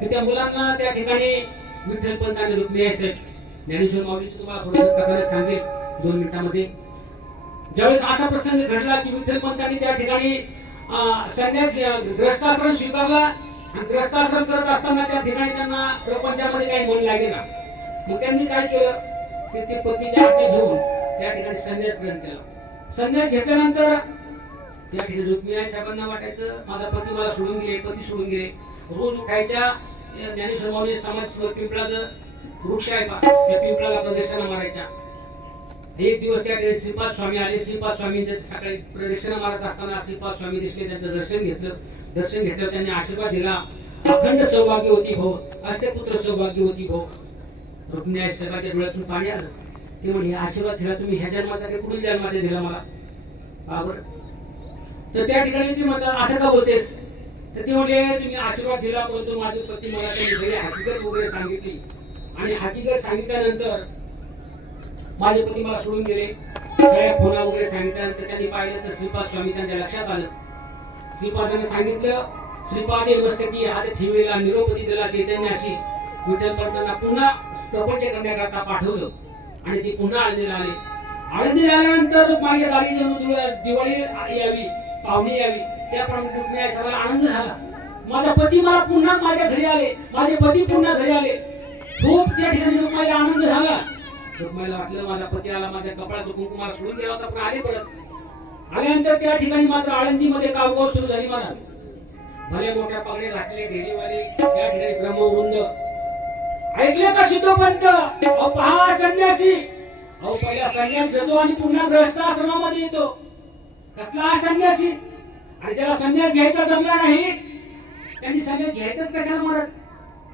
की त्या मुलांना त्या ठिकाणी विठ्ठल पंत आणि रुक्मिणी साहेब ज्ञानेश्वर माऊलीची तुम्हाला थोडं कथानक सांगेल दोन मिनिटांमध्ये. ज्यावेळेस असा प्रसंग घडला की विठ्ठल पंतांनी त्या ठिकाणी संन्यास ग्रस्ताश्रम स्वीकारला आणि ग्रस्ताश्रम करत असताना त्या ठिकाणी त्यांना प्रपंचामध्ये काही मन लागे ना. मग त्यांनी काय केलं? की ते पत्नीच्या हाती घेऊन त्या ठिकाणी संन्यास ग्रहण केला. संन्यास घेतल्यानंतर त्या ठिकाणी रुक्मिणी साहेबांना वाटायचं माझा पती मला सोडून गेले पती सोडून गेले. रोज उठायच्या ज्ञानेश्वर माऊली समाज पिंपळाचं वृक्ष आहे का त्या पिंपळाला प्रदक्षिणा मारायच्या. एक दिवस त्या ठिकाणी श्रीपाद स्वामी आले. श्रीपाद स्वामी सकाळी प्रदक्षिणा मारत असताना श्रीपाद स्वामी दिसले त्यांचं दर्शन घेतलं. दर्शन घेतल्यावर त्यांनी आशीर्वाद दिला. अखंड सौभाग्य होती भो अष्टपुत्र सौभाग्य होती भो. रुक्मिणी साहेबाच्या डोळ्यातून पाणी आलं. ते म्हणजे आशीर्वाद दिला तुम्ही ह्या जन्माचा ते पुढील जन्माचा दिला मला. बाबर तर त्या ठिकाणी ती म्हणतात असं का बोलतेस? तर ते म्हटले तुम्ही आशीर्वाद दिला परंतु माझे पती मला त्यांनी हकीकत वगैरे सांगितली. आणि हकीकत सांगितल्यानंतर माझे पती मला सोडून गेले. सगळ्या फोना वगैरे सांगितल्यानंतर त्यांनी पाहिलं तर श्रीपाद स्वामी त्यांच्या लक्षात आलं. श्रीपादाने सांगितलं श्रीपादे मस्तकी हात ठेवलेला निरोपती दिला चैतन्याशी विठ्ठल पुन्हा प्रपंच करण्याकरता पाठवलं. आणि ती पुन्हा आळंदीला आले. आळंदीला आल्यानंतर मागे गाडी जणू दिवाळी यावी पाहुणे यावी. त्याप्रमाणे रुक्मिणी सगळा आनंद झाला. माझा पती मला पुन्हा माझ्या घरी आले. माझे पती पुन्हा घरी आले. खूप त्या ठिकाणी रुक्माईला आनंद झाला. रुक्माईला वाटलं माझा पती आला माझ्या कपडाचं कुंकुम मला सोडून गेला होता पण आले परत. आल्यानंतर त्या ठिकाणी मात्र आळंदीमध्ये कावगाव सुरू झाली मला भले मोठ्या पगडे घातले घेरीवाले त्या ठिकाणी ब्रह्मवृंद ऐकले का सिद्धोपंत अहो पहा संन्यासी. अहो पहिला संन्यास घेतो आणि पुन्हा ग्रस्त आश्रमामध्ये येतो. कसला हा संन्यासी? आणि ज्याला संन्यास घ्यायचा जमला नाही. त्यांनी संन्यास घ्यायचाच कशाला म्हणत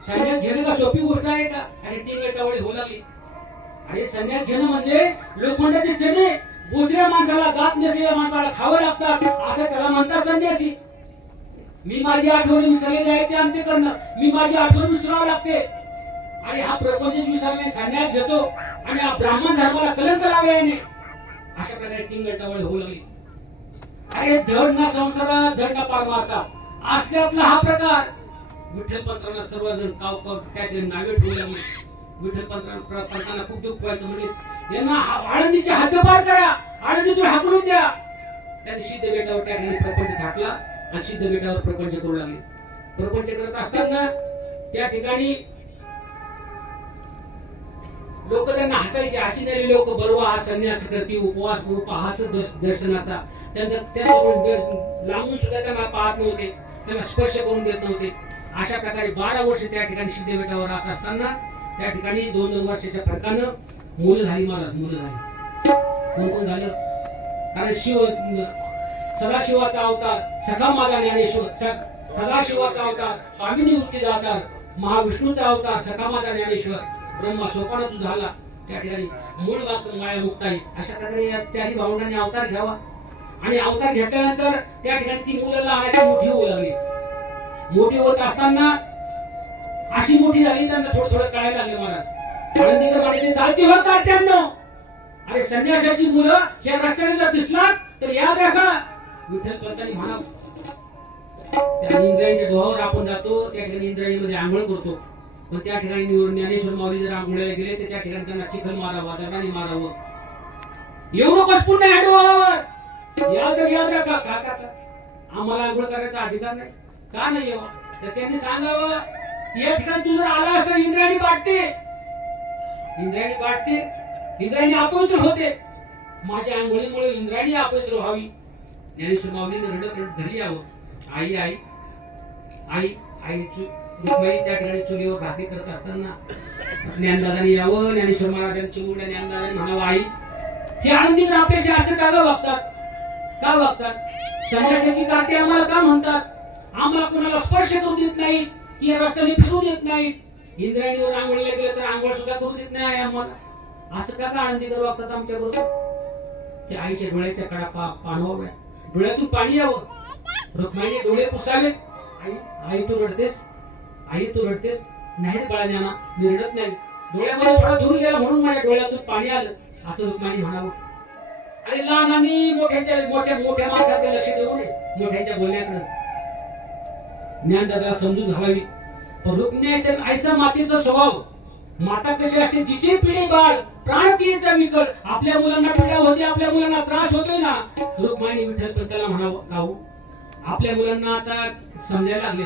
संन्यास घेणं का सोपी गोष्ट आहे का? आणि वेळ वेळावळी होऊ लागली. आणि संन्यास घेणं म्हणजे लोखंडाचे चणे बोजऱ्या माणसाला दात नसलेल्या माणसाला खावं लागतात. असं त्याला म्हणतात संन्यासी. मी माझी आठवणी विसरले जायचे अंत्य करणं. मी माझी आठवण विसरावं लागते. आणि हा प्रपंच विसरणे संन्यास घेतो. आणि हा ब्राह्मण धर्माला कलंक लावल्याने अशा प्रकारे तीन गटावळ होऊ लागली. अरे धड ना संसारा धड ना पार पारमार्था असते आपला हा प्रकार. विठ्ठल पंत्रांना सर्वजण काव काव त्याचे नावे ठेवल्यामुळे विठ्ठल पंत्रांना पंतांना खूप दुःख व्हायचं म्हणजे यांना आळंदीचे हद्दपार करा. आळंदीतून हाकलून द्या. त्यांनी सिद्ध बेटावर त्या ठिकाणी प्रपंच ठाकला आणि सिद्ध बेटावर प्रपंच करू लागले. प्रपंच करत असताना त्या ठिकाणी लोक त्यांना हसायचे. अशी नाही लोक बरोबर हा संन्यास करते उपवास रूप पाहास दर्शनाचा. त्यांचा लांबून सुद्धा त्यांना पाहत नव्हते. त्यांना स्पर्श करून देत नव्हते. अशा प्रकारे बारा वर्ष त्या ठिकाणी सिद्ध राहत असताना त्या ठिकाणी दोन दोन वर्षाच्या फरकानं मुलं झाली महाराज मुलं झाली. कोण कोण झालं? कारण शिव सदाशिवाचा अवतार सखा माता ज्ञानेश्वर स- सदाशिवाचा अवतार स्वामी निवृत्तीचा अवतार महाविष्णूचा अवतार सखा माता ज्ञानेश्वर ब्रह्मा सोपानातून झाला. त्या ठिकाणी मूळ बाब माया मुक्त आहे. अशा प्रकारे या चारी भावंडांनी अवतार घ्यावा. आणि अवतार घेतल्यानंतर त्या ठिकाणी ती मुलं लहानाची मोठी होऊ लागली. मोठी होत असताना अशी मोठी झाली त्यांना थोडं थोडं कळायला लागले महाराज. आनंदीकर म्हणायचे चालती होत अठ्ठ्याण्णव अरे संन्यासाची मुलं या रस्त्याने जर दिसलात तर याद राखा. विठ्ठल पंतांनी म्हणा त्या इंद्रायणीच्या डोहावर आपण जातो त्या ठिकाणी इंद्रायणीमध्ये आंघोळ करतो. पण त्या ठिकाणी ज्ञानेश्वर माऊली जर आंघोळ्याला गेले तर त्या ठिकाणी त्यांना चिखल मारावा दगडाने मारावं. येऊ नकोस पुन्हा ह्या याद याद का का का? आम्हाला आंघोळ करायचा अधिकार नाही. का नाही यावं? तर त्यांनी सांगावं या ठिकाणी तू जर आला तर इंद्रायणी वाटते इंद्रायणी वाटते इंद्रायणी अपवित्र होते. माझ्या आंघोळीमुळे इंद्रायणी अपवित्र व्हावी. ज्ञानेश्वर माऊलीने रडत रडत घरी यावं. आई आई आई आई रुक्माई त्या ठिकाणी चुलीवर भाकरी करत असताना ज्ञानदादाने यावं. ज्ञानेश्वर महाराजांची मुलं ज्ञानदादाने म्हणावं आई हे आनंदी अपेक्षा असं का वागतात का वागतात? संन्यासाची कार्ते आम्हाला का म्हणतात? आम्हाला कोणाला स्पर्श करू देत नाहीत की रस्त्याने फिरू देत नाहीत इंद्रायणीवर आंघोळीला गेलं तर आंघोळ सुद्धा करू देत नाही आम्हाला. असं का का आनंदीकर वागतात आमच्या बरोबर ते आईच्या डोळ्याच्या कडा पा पाणवाव्या डोळ्यातून पाणी यावं. रुक्माईने डोळे पुसावेत आई आई तू रडतेस. आई तू रडतेस. नाही बाळा ज्ञाना मी रडत नाही. डोळ्यामध्ये थोडा दूर गेला म्हणून माझ्या डोळ्यातून पाणी आलं. असं रुक्माईने म्हणावं. आणि लहानांनी मोठ्यांच्या मोठ्या मोठ्या माणसाकडे लक्ष देऊ नये. मोठ्यांच्या बोलण्याकडे. ज्ञानदादाला समजून घालावी. ऐसा मातीचा स्वभाव. माता कशी असते? जिची पिढी बाळ प्राण तिचा विकळ आपल्या मुलांना पिढ्या होते आपल्या मुलांना त्रास होतोय ना? रुक्माई विठ्ठल पंताला म्हणावं राहू आपल्या मुलांना आता समजायला लागले.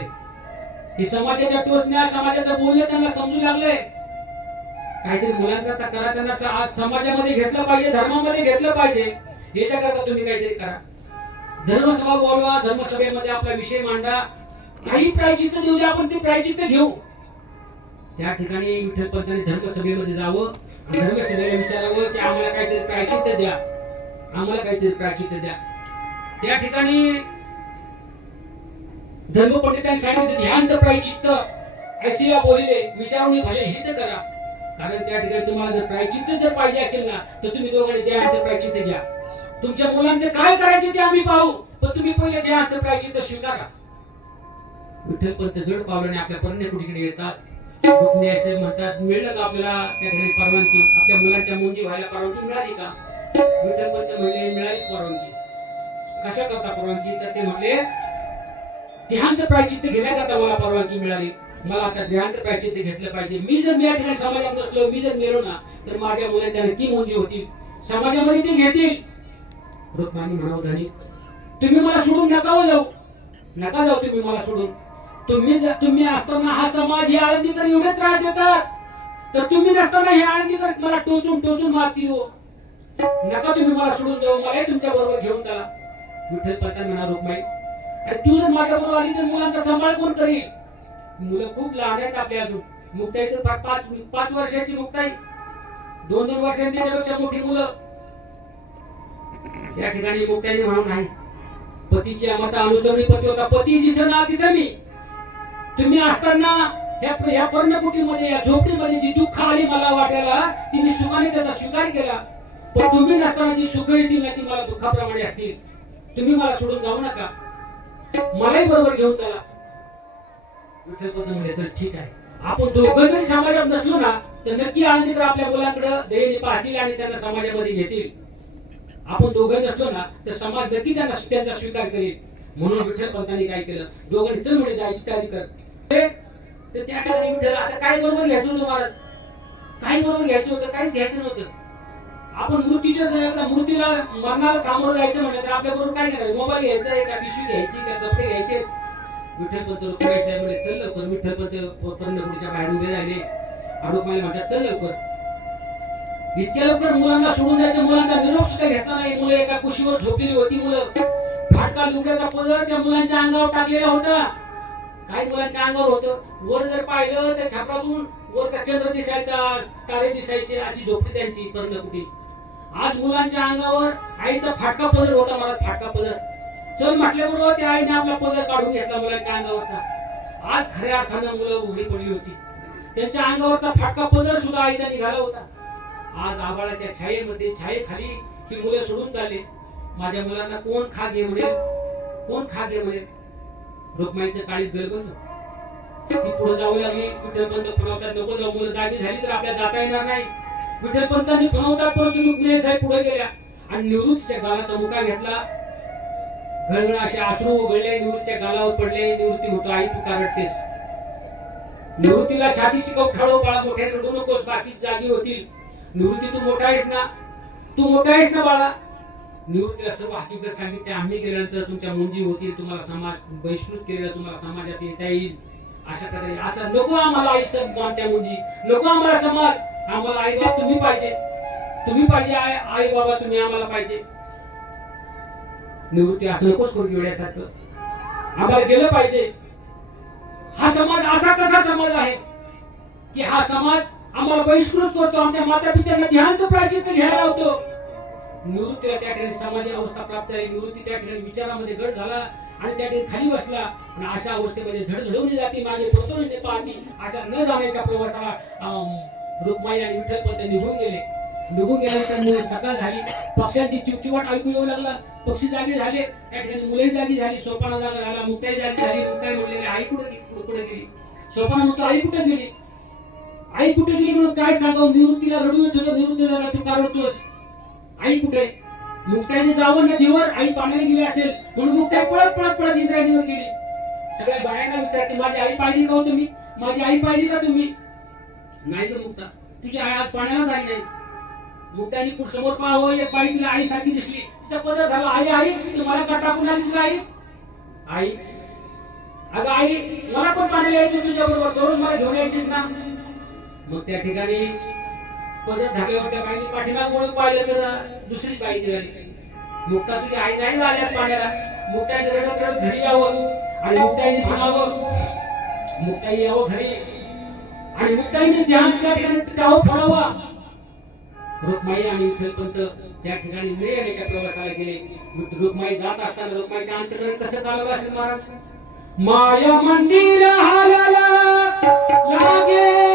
हे समाजाच्या टोचण्या समाजाचं बोलणं त्यांना समजू लागलंय. काहीतरी मुलांकरता करा त्यांना आज समाजामध्ये घेतलं पाहिजे धर्मामध्ये घेतलं पाहिजे याच्याकरता तुम्ही काहीतरी करा. धर्मसभा बोलवा धर्मसभेमध्ये आपला विषय मांडा. काही प्रायचित्त देऊ द्या आपण ते प्रायचित्त घेऊ. त्या ठिकाणी विठ्ठल पंतांनी धर्मसभेमध्ये जावं धर्मसभेला विचारावं की आम्हाला काहीतरी प्रायचित्त द्या. आम्हाला काहीतरी प्रायचित्त द्या. त्या ठिकाणी धर्मपंडितांनी सांगितलं ध्यान तर प्रायचित्त. ऐसिया या बोलले विचारणी भले हित करा. कारण त्या ठिकाणी तुम्हाला जर प्रायचित्त जर पाहिजे असेल ना तर तुम्ही दोघांनी द्या तर प्रायचित्त घ्या. तुमच्या मुलांचे काय करायचे ते आम्ही पाहू पण तुम्ही पहिले द्या तर प्रायचित्त स्वीकारा. विठ्ठलपंत जड पावलाने आपल्या परण्यकुटीकडे येतात. असे म्हणतात मिळलं का आपल्याला त्या ठिकाणी परवानगी? आपल्या मुलांच्या मुंजी व्हायला परवानगी मिळाली का? विठ्ठलपंत म्हणले मिळाली परवानगी. कशा करता परवानगी? तर ते म्हणले देहांत प्रायचित्त घेण्याकरता मला परवानगी मिळाली. मला आता पाहिजे ते घेतलं पाहिजे. मी जर या ठिकाणी समाजात नसलो मी जर मेलो ना तर माझ्या मुलांच्या नक्की मुंजी होती. समाजामध्ये ते घेतील. रुक्मानी म्हणाव धनी तुम्ही मला सोडून नका हो जाऊ. नका जाऊ तुम्ही मला सोडून. तुम्ही जर तुम्ही असताना हा समाज हे आळंदीकर एवढे त्रास देतात. तर तुम्ही नसताना हे आळंदीकर मला टोचून टोचून मारतील हो. नका तुम्ही मला सोडून जाऊ. मलाही तुमच्या बरोबर घेऊन चला. विठ्ठल पंतांनी म्हणा रुक्माई. अरे तू जर माझ्या बरोबर आली तर मुलांचा सांभाळ कोण करेल? मुलं खूप लहान आहेत आपल्या अजून. मुक्ताई तर पाच पाच वर्षाची मुक्ताई. दोन दोन वर्षांची त्यापेक्षा मोठी मुलं. या ठिकाणी मुक्ताई म्हणून नाही पतीची मता अनुसरणी पती होता. पती जिथं ना तिथं मी. तुम्ही असताना ह्या ह्या पर्णकुटीमध्ये या झोपडीमध्ये जी दुःख आली मला वाटायला ती मी सुखाने त्याचा स्वीकार केला. पण तुम्ही नसताना जी सुख येतील ना ती मला दुःखाप्रमाणे असतील. तुम्ही मला सोडून जाऊ नका. मलाही बरोबर घेऊन चला. विठ्ठल म्हणले ठीक आहे. आपण दोघं जरी समाजात नसलो ना तर नक्की आनंदीकर आपल्या मुलांकडे दयेने पाहतील आणि त्यांना समाजामध्ये घेतील. आपण दोघं नसलो ना तर समाज नक्की त्यांना त्यांचा स्वीकार करेल. म्हणून विठ्ठल पंतांनी काय केलं? दोघांनी चल म्हणजे जायची तयारी कर. ते- तर त्या ठिकाणी विठ्ठल आता काय बरोबर घ्यायचं होतं महाराज. काही बरोबर घ्यायचं होतं काहीच घ्यायचं नव्हतं. आपण मूर्तीच्या जर मरणाला सामोरं जायचं म्हटलं तर आपल्या बरोबर काय करायचं? मोबाईल घ्यायचा आहे का? पिशवी घ्यायची का? कपडे घ्यायचे विठ्ठलपंत पंत म्हणजे चल लवकर. विठ्ठलपंत पंढरपूरच्या बाहेर उभे राहिले. रुक्माई म्हणतात चल लवकर. इतक्या लवकर मुलांना सोडून जायचं मुलांचा निरोप सुद्धा घेतला नाही. मुलं एका कुशीवर झोपलेली होती मुलं. फाटका लुगड्याचा पदर त्या मुलांच्या अंगावर टाकलेला होता. काही मुलांच्या अंगावर होतं. वर जर पाहिलं तर छापरातून वर का चंद्र दिसायचा तारे दिसायचे अशी झोपली त्यांची पर्णकुटी आज मुलांच्या अंगावर आईचा फाटका पदर होता मला फाटका पदर. चल म्हटल्याबरोबर त्या आईने आपला पदर काढून घेतला मुलांच्या अंगावरचा. आज खऱ्या अर्थानं मुलं उघडी पडली होती. त्यांच्या अंगावरचा फाटका पदर सुद्धा आईचा निघाला होता. आज आबाळाच्या छायेमध्ये छायेखाली ही मुलं सोडून चालले. माझ्या मुलांना कोण खा घे म्हणेल? कोण खा घे म्हणेल? रुक्माईचं काळीच गलबंद ती पुढे जाऊ लागली. विठ्ठलपंत फुलवतात नको जाऊ मुलं जागी झाली तर आपल्या जाता येणार नाही. विठ्ठलपंतांनी फुलवतात परंतु रुक्मिणी साहेब पुढे गेल्या आणि निवृत्तीच्या गालाचा मुका घेतला. घळघळ असे आसरू उघडले निवृत्तीच्या गालावर पडले निवृत्ती होतो आई तू का रडतेस निवृत्तीला छातीची कप ठाळो बाळा मोठ्या रडू नकोस बाकी जागी होतील. निवृत्ती तू मोठा आहेस ना? तू मोठा आहेस ना बाळा? निवृत्तीला सर्व हकीकत सांगितले. आम्ही गेल्यानंतर तुमच्या मुंजी होतील तुम्हाला समाज बहिष्कृत केलेला तुम्हाला समाजात येता येईल. अशा प्रकारे असं नको आम्हाला आई सब आमच्या मुंजी. नको आम्हाला समाज. आम्हाला आई बाबा तुम्ही पाहिजे. तुम्ही पाहिजे आई बाबा तुम्ही आम्हाला पाहिजे. निवृत्ती असं नकोच करून वेळ्यासारखं आम्हाला गेलं पाहिजे. हा समाज असा कसा समाज आहे की हा समाज आम्हाला बहिष्कृत करतो आमच्या माता पित्यांना ध्यान प्राचित्य घ्यायला होतो निवृत्तीला त्या ठिकाणी समाधी अवस्था प्राप्त झाली. निवृत्ती त्या ठिकाणी विचारामध्ये घट झाला आणि त्या ठिकाणी खाली बसला. आणि अशा अवस्थेमध्ये झडझडवली जाते मागे परतून पाहती. अशा न जाण्याच्या प्रवासाला अं, रुक्माई आणि विठ्ठलपंत निघून गेले. निघून गेल्यानंतर मुलं. सकाळ झाली. पक्ष्यांची चिवचिवाट ऐकू येऊ लागला. पक्षी जागी झाले. त्या ठिकाणी मुलंही जागी झाली. सोपाना जागा झाला. मुक्ताई जागी झाली. मुक्ताई म्हटलेली आई कुठे गेली? कुठे गेली? सोपाना म्हणतो आई कुठे गेली? आई कुठे गेली म्हणून काय सांगावं? निवृत्तीला रडू येतो निवृत्तीला तू का रडतोस? आई कुठे? मुक्ताईने जावं नदीवर आई पाण्याला गेली असेल. म्हणून मुक्ताई पळत पळत पळत इंद्रायणीवर गेली. सगळ्या बायांना विचारते माझी आई पाहिली का हो तुम्ही? माझी आई पाहिली का तुम्ही? नाही ग मुक्ता. तुझी आई आज पाण्याला जाई नाही. मग त्यांनी समोर पाहावं एक बाई तिला आई सारखी दिसली. तिचा पदर झाला आई आई तू मला का टाकून आलीस का आई? आई. अगं आई मला पण पाण्याला यायचं तुझ्या बरोबर दररोज मला घेऊन यायचीस ना. मग त्या ठिकाणी पदर झाल्यावर त्या बाईने पाठीमाग वळून पाहिलं तर दुसरीच बाई निघाली मुक्ता तुझी आई नाही आल्यास पाण्याला. मुक्ताईने रडत रडत घरी यावं आणि मुक्ताईने म्हणावं मुक्ताई यावं घरी. आणि मुक्ताईने ध्यान त्या ठिकाणी त्यावर फोडावा. रुक्माई आणि विठ्ठलपंत त्या ठिकाणी मिळे येण्याच्या प्रवासाला गेले. रुक्माई जात असताना रुक्माईच्या अंतकरण कसं चालवलं असेल महाराज? माया मंदिर हालला लागे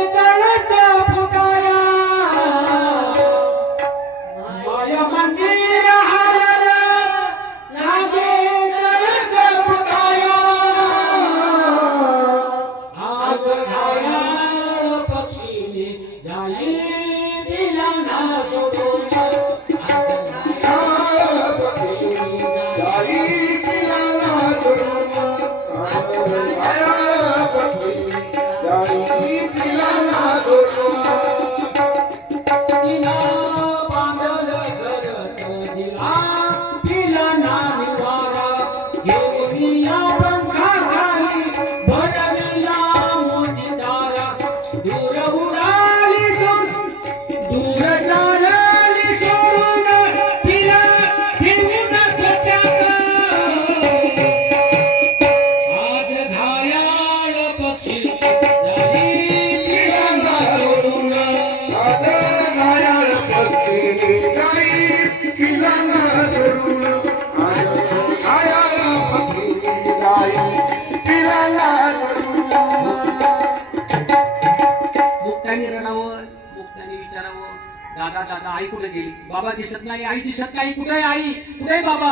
आई कुठे गेली? बाबा दिसत नाही आई दिसत नाही. कुठे आहे आई? कुठे आहे बाबा?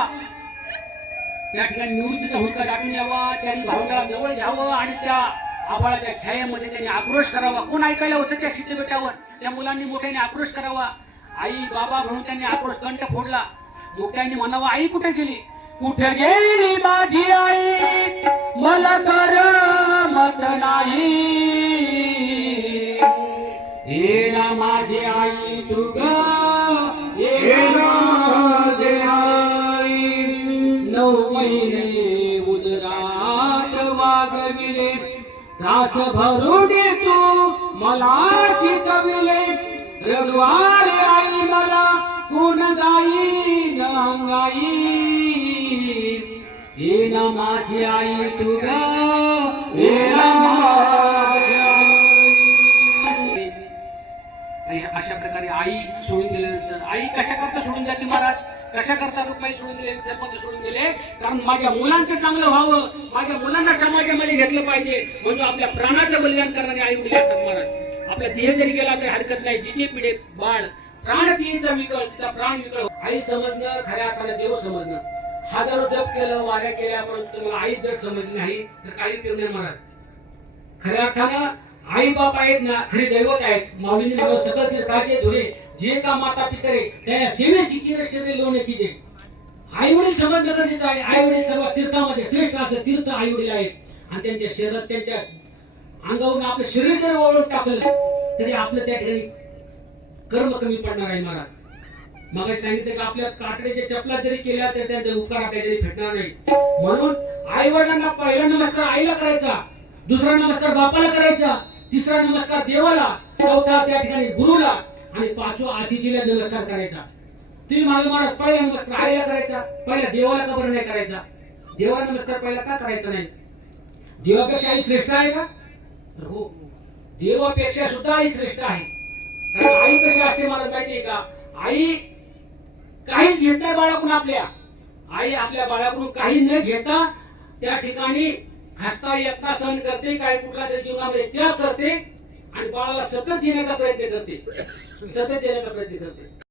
त्या ठिकाणी निवृत्तीचा हुंका टाकून यावा त्याने भावंडाला जवळ घ्यावं आणि त्या आबाळाच्या छायेमध्ये त्यांनी आक्रोश करावा. कोण ऐकायला होतं त्या सीते त्या मुलांनी मोठ्याने आक्रोश करावा. आई बाबा म्हणून त्यांनी आक्रोश कंठ फोडला. मोठ्यांनी म्हणावा आई कुठे गेली? कुठे गेली माझी आई? मला कर मत नाही. माझी आई तू घास भरून तू मला चिकविले रघुवारे आई मला कोण गाई गाई ये ना माझी आई तू ग. अशा प्रकारे आई सोडून गेल्यानंतर आई कशा करता सोडून जाते महाराज? कशा करता रुपये सोडून दिले विद्यापती सोडून गेले कारण माझ्या मुलांचं चांगलं व्हावं. माझ्या मुलांना समाजामध्ये घेतलं पाहिजे. म्हणजे आपल्या प्राणाचं बलिदान करणारे आई वडील असतात महाराज. आपला देह जरी गेला तरी हरकत नाही. जिचे पिढे बाळ प्राण तिचा विकल तिचा प्राण विकल. आई समजणं खऱ्या अर्थाने देव समजणं. हजारो जप केलं वाऱ्या केल्या परंतु तुम्हाला आई जर समजली नाही तर काही उपयोग नाही महाराज. खऱ्या अर्थानं आई बाप आहेत ना खरे दैवत आहेत. माऊलीने मला सगळं तीर्थाचे धुरे जे का माता पितरे त्या सेवे शिकिर शरीर लोणे कीजे आई वडील समजणं गरजेचं आहे. आई वडील सर्व तीर्थामध्ये श्रेष्ठ असं तीर्थ आई वडील आहेत. आणि त्यांच्या शरीरात त्यांच्या अंगावरून आपलं शरीर जर ओळख टाकलं तरी आपलं त्या ठिकाणी कर्म कमी पडणार आहे महाराज मग सांगितलं की आपल्या कातडीच्या चपला जरी केल्या तर त्यांचा उपकार आपल्या जरी भेटणार नाही. म्हणून आई वडिलांना पहिला नमस्कार आईला करायचा दुसरा नमस्कार बापाला करायचा तिसरा नमस्कार देवाला चौथा त्या ठिकाणी गुरुला. आणि पाचवा आतिथीला नमस्कार करायचा. तुम्ही मला महाराज पहिला नमस्कार आईला करायचा पहिला देवाला का बरं नाही करायचा? देवाला नमस्कार पहिला का करायचा नाही? देवापेक्षा आई श्रेष्ठ आहे का? तर हो. देवापेक्षा सुद्धा आई श्रेष्ठ आहे. कारण आई कशी असते मला माहितीये का? आई काहीच घेत नाही बाळाकडून आपल्या. आई आपल्या बाळाकडून काही न घेता त्या ठिकाणी हसता येता सहन करते काही कुठला तरी जीवनामध्ये त्याग करते आणि बाळाला सतत देण्याचा प्रयत्न करते. सतत देण्याचा प्रयत्न करते.